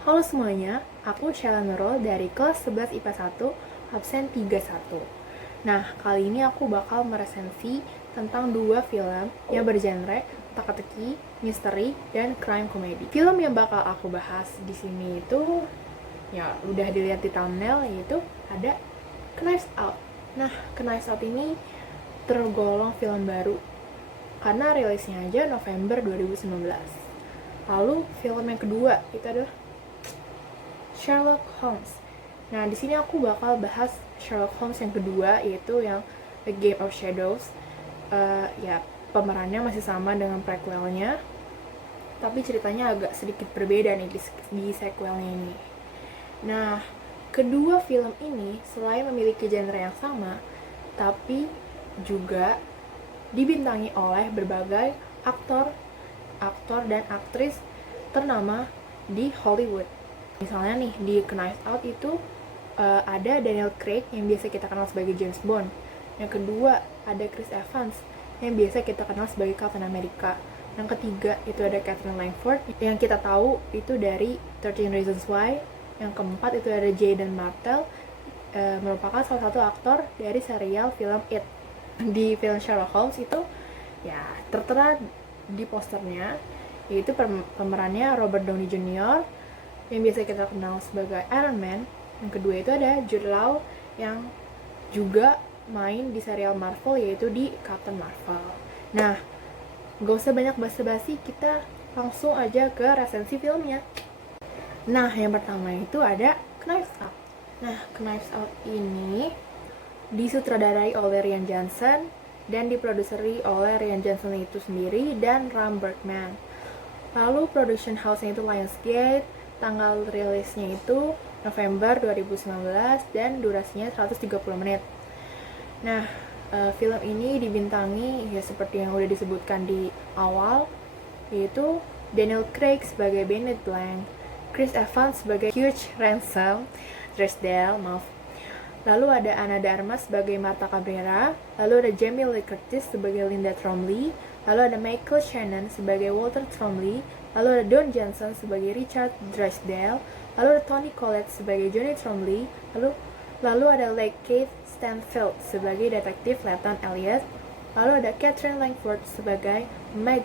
Halo semuanya, aku Sheila Nurul dari kelas 11 IPA 1, absen 31. Nah, kali ini aku bakal meresensi tentang dua film yang bergenre teka-teki, misteri, dan crime comedy. Film yang bakal aku bahas di sini itu ya udah dilihat di thumbnail, yaitu ada Knives Out. Nah, Knives Out ini tergolong film baru karena rilisnya aja November 2019. Lalu film yang kedua itu adalah Sherlock Holmes. Nah, di sini aku bakal bahas Sherlock Holmes yang kedua, yaitu yang The Game of Shadows. Ya, pemerannya masih sama dengan prequelnya, tapi ceritanya agak sedikit berbeda nih di sequelnya ini. Nah, kedua film ini selain memiliki genre yang sama, tapi juga dibintangi oleh berbagai aktor, dan aktris ternama di Hollywood. Misalnya nih, di Knives Out itu ada Daniel Craig yang biasa kita kenal sebagai James Bond. Yang kedua, ada Chris Evans yang biasa kita kenal sebagai Captain America. Yang ketiga, itu ada Catherine Langford yang kita tahu itu dari 13 Reasons Why. Yang keempat, itu ada Jaden Martell, merupakan salah satu aktor dari serial film It. Di film Sherlock Holmes itu ya tertera di posternya, yaitu pemerannya Robert Downey Jr. yang biasa kita kenal sebagai Iron Man. Yang kedua itu ada Jude Law yang juga main di serial Marvel, yaitu di Captain Marvel. Nah, gak usah banyak basa-basi, kita langsung aja ke resensi filmnya. Nah, yang pertama itu ada Knives Out. Nah, Knives Out ini disutradarai oleh Rian Johnson dan diproduseri oleh Rian Johnson itu sendiri dan Ram Bergman. Lalu production house-nya itu Lionsgate. Tanggal rilisnya itu November 2019 dan durasinya 130 menit. Nah, film ini dibintangi ya seperti yang udah disebutkan di awal, yaitu Daniel Craig sebagai Benedict Blanc, Chris Evans sebagai Hugh Drysdale, lalu ada Ana de Armas sebagai Martha Cabrera, lalu ada Jamie Lee Curtis sebagai Linda Trombley, lalu ada Michael Shannon sebagai Walter Trombley, lalu ada Don Johnson sebagai Richard Drysdale, lalu ada Toni Collette sebagai Johnny Trombley, lalu ada Keith Stanfield sebagai detektif Leighton Elliot, lalu ada Catherine Langford sebagai Meg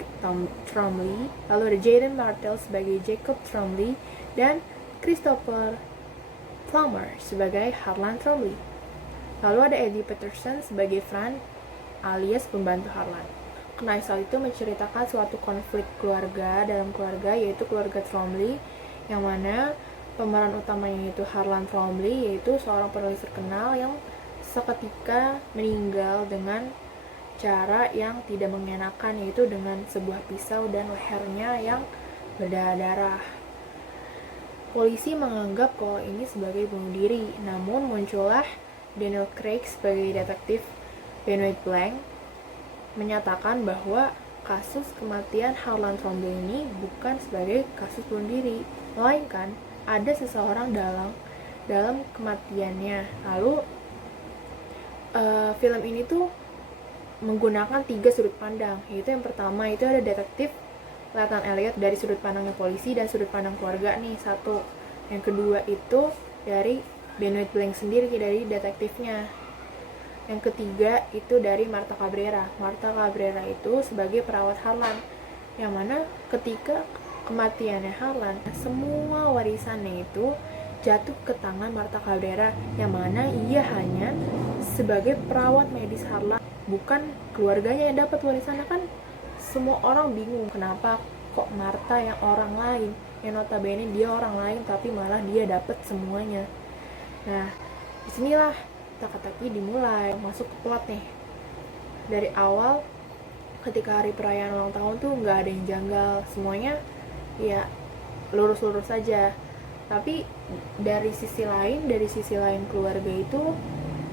Trombley, lalu ada Jaden Martell sebagai Jacob Trombley, dan Christopher Plummer sebagai Harlan Trombley. Lalu ada Eddie Peterson sebagai Fran alias pembantu Harlan. Knives Out itu menceritakan suatu konflik keluarga dalam keluarga, yaitu keluarga Trombley, yang mana pemeran utamanya itu Harlan Trombley, yaitu seorang penulis terkenal yang seketika meninggal dengan cara yang tidak mengenakan, yaitu dengan sebuah pisau dan lehernya yang berdarah-darah. Polisi menganggap kalau ini sebagai bunuh diri, namun muncullah Daniel Craig sebagai detektif Benedict Blanc menyatakan bahwa kasus kematian Harlan Trombley ini bukan sebagai kasus bunuh diri, melainkan ada seseorang dalam kematiannya. Lalu film ini tuh menggunakan 3 sudut pandang, yaitu yang pertama itu ada detektif Leighton Elliot dari sudut pandangnya polisi dan sudut pandang keluarga nih satu. Yang kedua itu dari Benedict Blanc sendiri, dari detektifnya. Yang ketiga itu dari Martha Cabrera. Martha Cabrera itu sebagai perawat Harlan, yang mana ketika kematiannya Harlan, semua warisannya itu jatuh ke tangan Martha Cabrera, yang mana ia hanya sebagai perawat medis Harlan, bukan keluarganya yang dapat warisannya. Kan semua orang bingung kenapa kok Martha yang orang lain, yang notabene dia orang lain, tapi malah dia dapat semuanya. Nah, disinilah teka-teki dimulai, masuk ke plot nih. Dari awal ketika hari perayaan ulang tahun tuh nggak ada yang janggal, semuanya ya lurus-lurus saja. Tapi dari sisi lain keluarga itu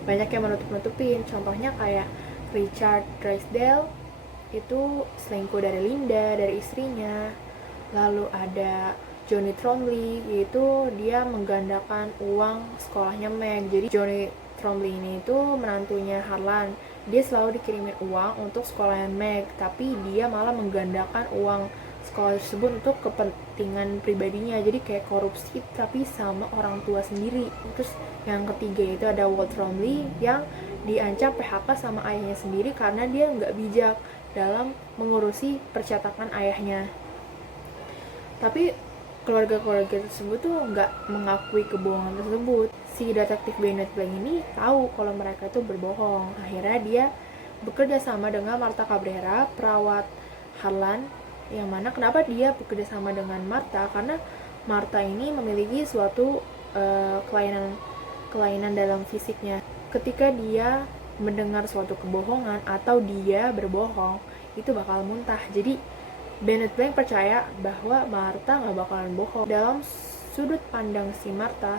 banyak yang menutup-nutupin. Contohnya kayak Richard Drysdale itu selingkuh dari Linda, dari istrinya. Lalu ada Johnny Trombley, yaitu dia menggandakan uang sekolahnya Meg. Jadi Johnny Trombley ini itu menantunya Harlan. Dia selalu dikirimin uang untuk sekolahnya Meg, tapi dia malah menggandakan uang sekolah tersebut untuk kepentingan pribadinya, jadi kayak korupsi tapi sama orang tua sendiri. Terus yang ketiga itu ada Walt Romley yang diancam PHK sama ayahnya sendiri karena dia nggak bijak dalam mengurusi percetakan ayahnya. Tapi keluarga-keluarga tersebut tuh nggak mengakui kebohongan tersebut. Si detektif Bennett Blanc ini tahu kalau mereka itu berbohong. Akhirnya dia bekerja sama dengan Martha Cabrera, perawat Harlan, yang mana kenapa dia bekerja sama dengan Martha, karena Martha ini memiliki suatu kelainan dalam fisiknya. Ketika dia mendengar suatu kebohongan atau dia berbohong, itu bakal muntah. Jadi Bennett Blanc percaya bahwa Martha nggak bakalan bohong. Dalam sudut pandang si Martha,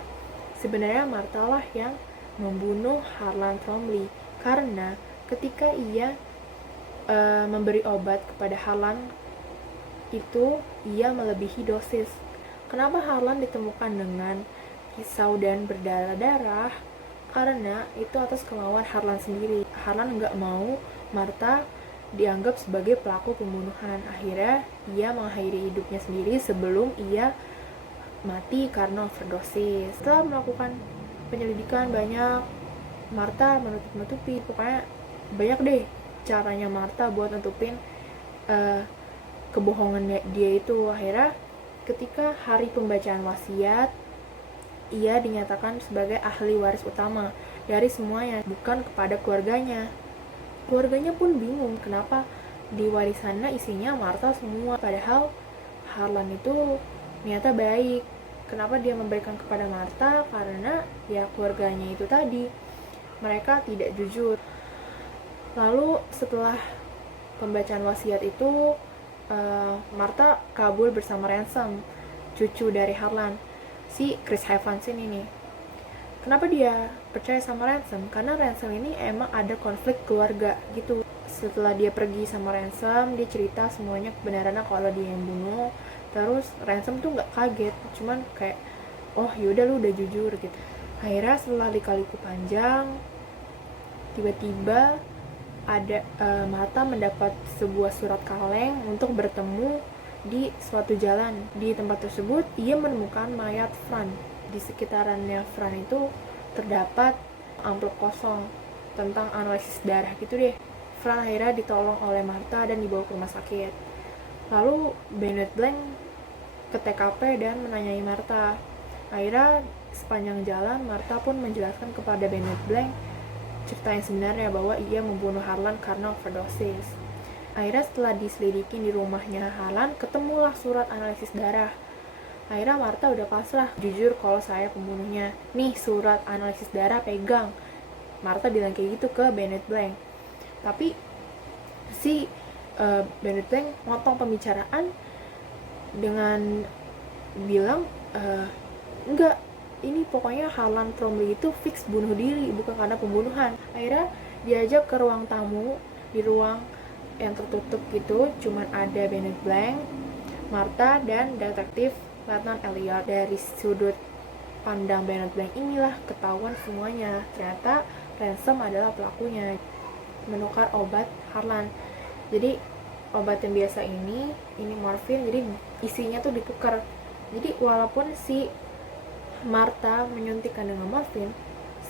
sebenarnya Martha lah yang membunuh Harlan Romley, karena ketika ia memberi obat kepada Harlan itu ia melebihi dosis. Kenapa Harlan ditemukan dengan pisau dan berdarah-darah? Karena itu atas kemauan Harlan sendiri. Harlan nggak mau Martha dianggap sebagai pelaku pembunuhan. Akhirnya ia mengakhiri hidupnya sendiri sebelum ia mati karena overdosis. Setelah melakukan penyelidikan banyak, Martha menutup-nutupi. Pokoknya banyak deh caranya Martha buat nutupin kebohongan dia itu. Akhirnya ketika hari pembacaan wasiat, ia dinyatakan sebagai ahli waris utama dari semuanya, bukan kepada keluarganya. Keluarganya pun bingung kenapa di warisannya isinya Martha semua, padahal Harlan itu niatnya baik. Kenapa dia memberikan kepada Martha? Karena ya keluarganya itu tadi, mereka tidak jujur. Lalu setelah pembacaan wasiat itu, Martha kabur bersama Ransom, cucu dari Harlan, si Chris Evans ini. Kenapa dia percaya sama Ransom? Karena Ransom ini emang ada konflik keluarga gitu. Setelah dia pergi sama Ransom, dia cerita semuanya kebenarannya kalau dia yang bunuh. Terus Ransom tuh nggak kaget, cuman kayak, oh yaudah lu udah jujur gitu. Akhirnya setelah lika-liku panjang, tiba-tiba ada Martha mendapat sebuah surat kaleng untuk bertemu di suatu jalan. Di tempat tersebut ia menemukan mayat Fran. Di sekitarannya Fran itu terdapat amplop kosong tentang analisis darah gitu deh. Fran akhirnya ditolong oleh Martha dan dibawa ke rumah sakit. Lalu Bennett Blanc ke TKP dan menanyai Martha. Akhirnya sepanjang jalan Martha pun menjelaskan kepada Bennett Blanc cerita yang sebenarnya bahwa ia membunuh Harlan karena overdosis. Akhirnya setelah diselidiki di rumahnya Harlan, ketemulah surat analisis darah. Akhirnya Martha udah pasrah, jujur kalau saya pembunuhnya. Nih surat analisis darah, pegang. Martha bilang kayak gitu ke Bennett Blanc. Tapi si Bennett Blanc motong pembicaraan dengan bilang, enggak, ini pokoknya Harlan Romley itu fix bunuh diri, bukan karena pembunuhan. Akhirnya diajak ke ruang tamu, di ruang yang tertutup gitu, cuman ada Bennett Blanc, Martha, dan detektif Lieutenant Elliot. Dari sudut pandang Bennett Blanc inilah ketahuan semuanya, ternyata Ransom adalah pelakunya. Menukar obat Harlan, jadi obat yang biasa ini morfin, jadi isinya tuh ditukar. Jadi walaupun si Martha menyuntikkan dengan morfin,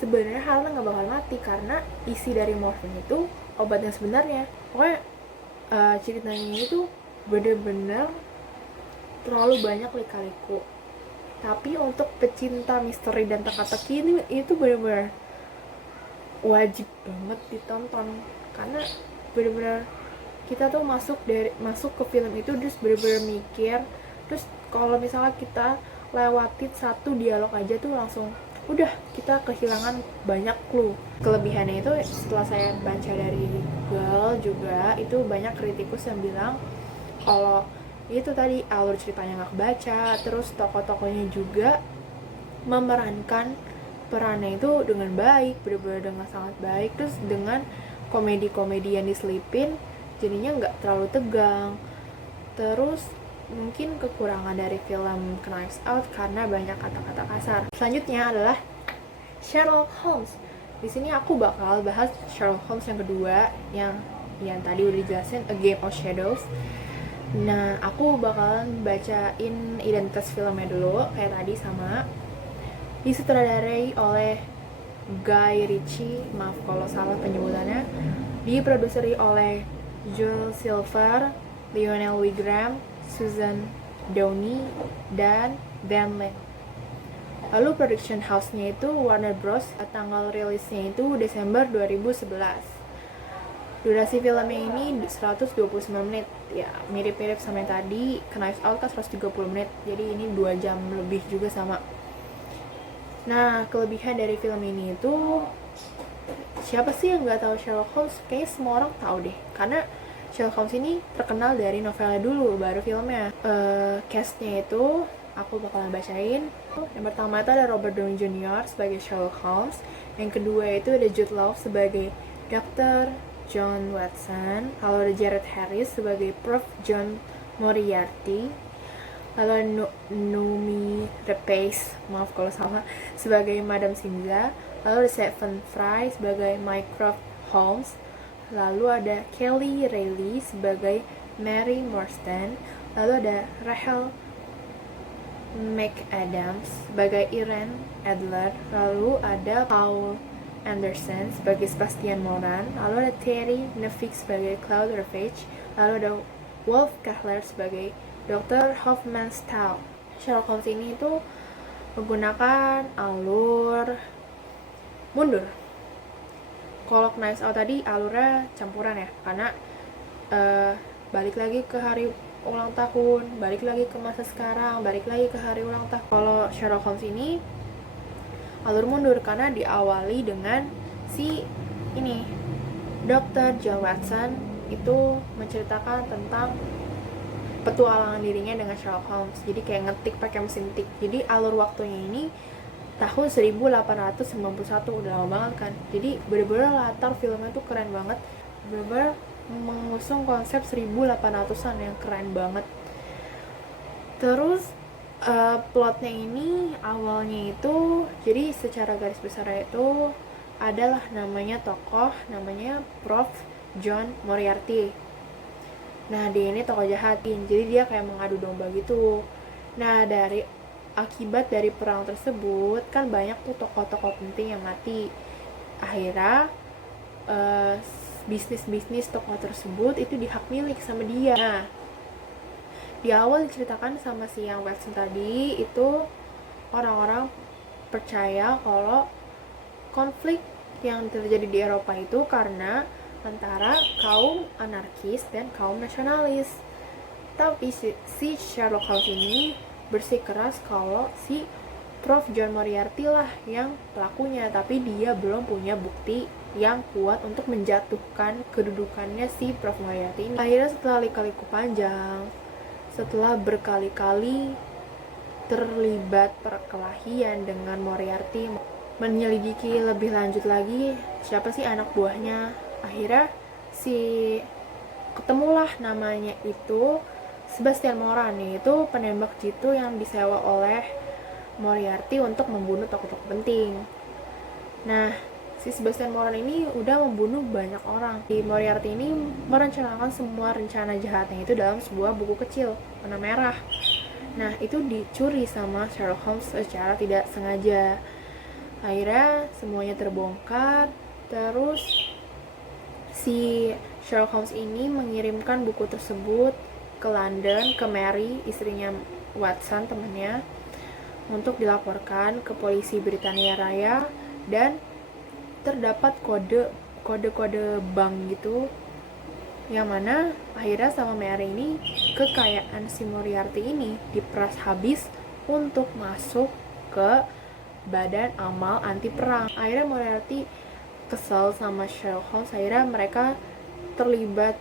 sebenarnya Harlan nggak bakal mati karena isi dari morfin itu obat yang sebenarnya. Pokoknya ceritanya itu bener-bener terlalu banyak lika-liku. Tapi untuk pecinta misteri dan teka-teki ini itu bener-bener wajib banget ditonton, karena bener-bener kita tuh masuk ke film itu terus bener-bener mikir. Terus kalau misalnya kita lewatin satu dialog aja tuh langsung udah kita kehilangan banyak clue. Kelebihannya itu setelah saya baca dari Google juga, itu banyak kritikus yang bilang kalau itu tadi alur ceritanya nggak kebaca, terus tokoh-tokohnya juga memerankan perannya itu dengan baik, benar-benar dengan sangat baik. Terus dengan komedi-komedi yang diselipin jadinya nggak terlalu tegang. Terus mungkin kekurangan dari film Knives Out karena banyak kata-kata kasar. Selanjutnya adalah Sherlock Holmes. Di sini aku bakal bahas Sherlock Holmes yang kedua, yang tadi udah dijelasin, A Game of Shadows. Nah, aku bakalan bacain identitas filmnya dulu, kayak tadi sama. Disutradarai oleh Guy Ritchie, maaf kalau salah penyebutannya. Diproduseri oleh Joel Silver, Lionel Wigram, Susan Downey, dan Ben Lin. Lalu production house-nya itu Warner Bros. Tanggal rilisnya itu Desember 2011. Durasi filmnya ini 129 menit. Ya, mirip-mirip sama yang tadi. Knives Out kan 130 menit. Jadi ini 2 jam lebih juga sama. Nah, kelebihan dari film ini itu siapa sih yang nggak tahu Sherlock Holmes? Kayaknya semua orang tahu deh. Karena Sherlock Holmes ini terkenal dari novelnya dulu, baru filmnya. Castnya itu aku bakalan bacain. Yang pertama itu ada Robert Downey Jr. sebagai Sherlock Holmes. Yang kedua itu ada Jude Law sebagai Dr. John Watson. Lalu ada Jared Harris sebagai Prof. John Moriarty. Lalu ada Noomi Rapace, maaf kalau salah, sebagai Madam Simza. Lalu ada Stephen Fry sebagai Mycroft Holmes. Lalu ada Kelly Reilly sebagai Mary Morstan. Lalu ada Rachel McAdams sebagai Irene Adler. Lalu ada Paul Anderson sebagai Sebastian Moran. Lalu ada Terry Nevik sebagai Claude Ravage. Lalu ada Wolf Kahler sebagai Dr. Hofmannsthal. Sherlock Holmes ini itu menggunakan alur mundur. Kalau Knives Out tadi alurnya campuran ya, karena balik lagi ke hari ulang tahun, balik lagi ke masa sekarang, balik lagi ke hari ulang tahun. Kalau Sherlock Holmes ini alur mundur karena diawali dengan si ini Dr. John Watson itu menceritakan tentang petualangan dirinya dengan Sherlock Holmes. Jadi kayak ngetik pakai mesin tik. Jadi alur waktunya ini tahun 1891, udah lama banget kan. Jadi bener-bener latar filmnya tuh keren banget. Bener-bener mengusung konsep 1800-an yang keren banget. Terus plotnya ini awalnya itu, jadi secara garis besar itu adalah namanya tokoh, namanya Prof. John Moriarty. Nah, dia ini tokoh jahatin, jadi dia kayak mengadu domba gitu. Nah, dari akibat dari perang tersebut, kan banyak tuh tokoh-tokoh penting yang mati. Akhirnya, bisnis-bisnis tokoh tersebut itu dihak milik sama dia. Nah, di awal diceritakan sama si yang Watson tadi, itu orang-orang percaya kalau konflik yang terjadi di Eropa itu karena antara kaum anarkis dan kaum nasionalis. Tapi si Sherlock Holmes ini bersikeras kalau si Prof. John Moriarty lah yang pelakunya, tapi dia belum punya bukti yang kuat untuk menjatuhkan kedudukannya si Prof. Moriarty ini. Akhirnya setelah lika-liku panjang, setelah berkali-kali terlibat perkelahian dengan Moriarty, menyelidiki lebih lanjut lagi siapa sih anak buahnya, akhirnya si ketemulah namanya itu Sebastian Moran, yaitu penembak jitu yang disewa oleh Moriarty untuk membunuh tokoh-tokoh penting. Nah, si Sebastian Moran ini udah membunuh banyak orang. Si Moriarty ini merencanakan semua rencana jahatnya itu dalam sebuah buku kecil warna merah. Nah, itu dicuri sama Sherlock Holmes secara tidak sengaja. Akhirnya semuanya terbongkar. Terus si Sherlock Holmes ini mengirimkan buku tersebut ke London, ke Mary, istrinya Watson, temannya, untuk dilaporkan ke polisi Britania Raya, dan terdapat kode-kode bank gitu, yang mana akhirnya sama Mary ini kekayaan si Moriarty ini diperas habis untuk masuk ke badan amal anti perang. Akhirnya Moriarty kesel sama Sherlock Holmes, akhirnya mereka terlibat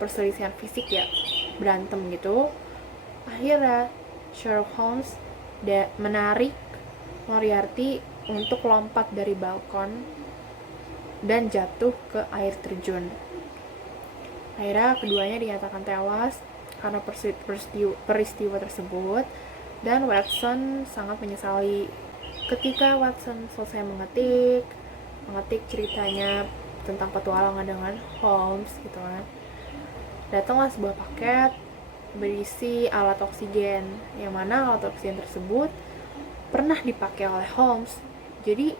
perselisihan fisik ya, berantem gitu. Akhirnya Sherlock Holmes menarik Moriarty untuk lompat dari balkon dan jatuh ke air terjun. Akhirnya keduanya dinyatakan tewas karena peristiwa tersebut, dan Watson sangat menyesali. Ketika Watson selesai mengetik ceritanya tentang petualangan dengan Holmes gitu kan, datanglah sebuah paket berisi alat oksigen, yang mana alat oksigen tersebut pernah dipakai oleh Holmes. Jadi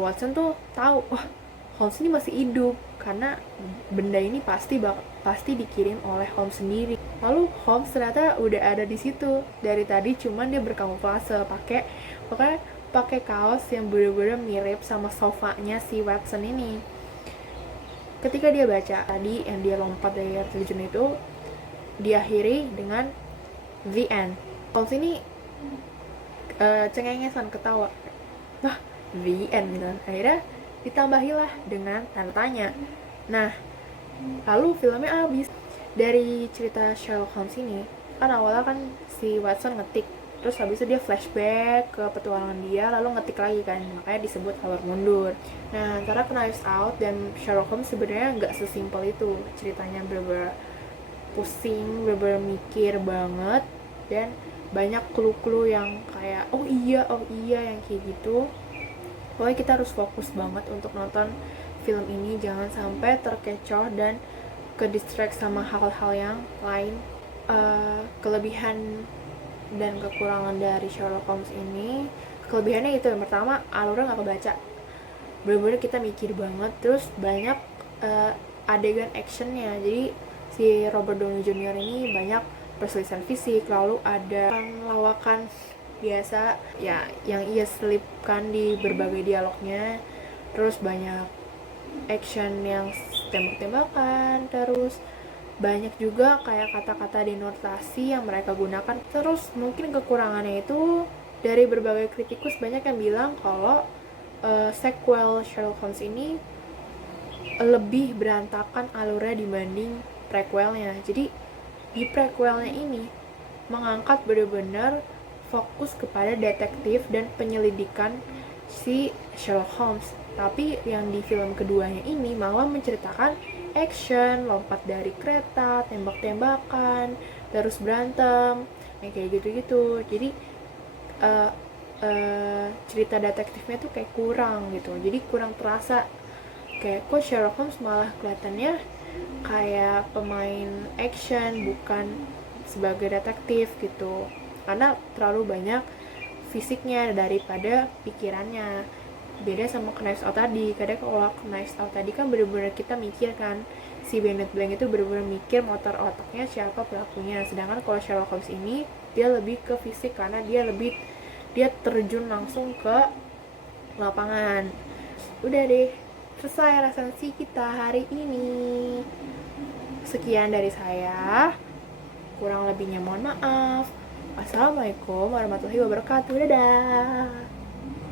Watson tuh tahu, wah, Holmes ini masih hidup karena benda ini pasti dikirim oleh Holmes sendiri. Lalu Holmes ternyata udah ada di situ dari tadi, cuman dia berkamuflase pakai kaos yang bener-bener mirip sama sofanya si Watson ini. Ketika dia baca tadi yang dia lompat dari air terjun itu, diakhiri dengan the end. Holmes ini cengengesan ketawa, wah, the end gitu kan. Akhirnya ditambahilah dengan tanda tanya. Nah, lalu filmnya habis. Dari cerita Sherlock Holmes ini, kan awalnya kan si Watson ngetik, terus habis itu dia flashback ke petualangan dia, lalu ngetik lagi kan, makanya disebut alur mundur. Nah, antara Knives Out dan Sherlock Holmes sebenarnya nggak sesimpel itu ceritanya, bener-bener pusing, bener-bener mikir banget, dan banyak clue-clue yang kayak oh iya yang kayak gitu. Pokoknya kita harus fokus banget untuk nonton film ini, jangan sampai terkecoh dan ke distract sama hal-hal yang lain. Kelebihan dan kekurangan dari Sherlock Holmes ini, kelebihannya itu yang pertama, alurnya nggak kebaca, bener-bener kita mikir banget, terus banyak adegan actionnya. Jadi si Robert Downey Jr. ini banyak perselisihan fisik, lalu ada lawakan biasa ya yang ia selipkan di berbagai dialognya, terus banyak action yang tembak-tembakan, terus banyak juga kayak kata-kata denotasi yang mereka gunakan. Terus mungkin kekurangannya itu dari berbagai kritikus banyak yang bilang kalau sequel Sherlock Holmes ini lebih berantakan alurnya dibanding prequelnya. Jadi di prequelnya ini mengangkat benar-benar fokus kepada detektif dan penyelidikan si Sherlock Holmes. Tapi yang di film keduanya ini malah menceritakan action, lompat dari kereta, tembak-tembakan, terus berantem, yang kayak gitu-gitu. Jadi cerita detektifnya tuh kayak kurang gitu. Jadi kurang terasa. Kayak kok Sherlock Holmes malah kelihatannya kayak pemain action, bukan sebagai detektif gitu. Karena terlalu banyak fisiknya daripada pikirannya. Beda sama Knives Out tadi. Kadang kalau Knives Out tadi kan bener-bener kita mikir kan, si Bennett Blanc itu bener-bener mikir motor otaknya siapa pelakunya. Sedangkan kalau Sherlock Holmes ini dia lebih ke fisik, karena dia terjun langsung ke lapangan. Udah deh, selesai resensi kita hari ini. Sekian dari saya, kurang lebihnya mohon maaf. Assalamualaikum warahmatullahi wabarakatuh. Dadah.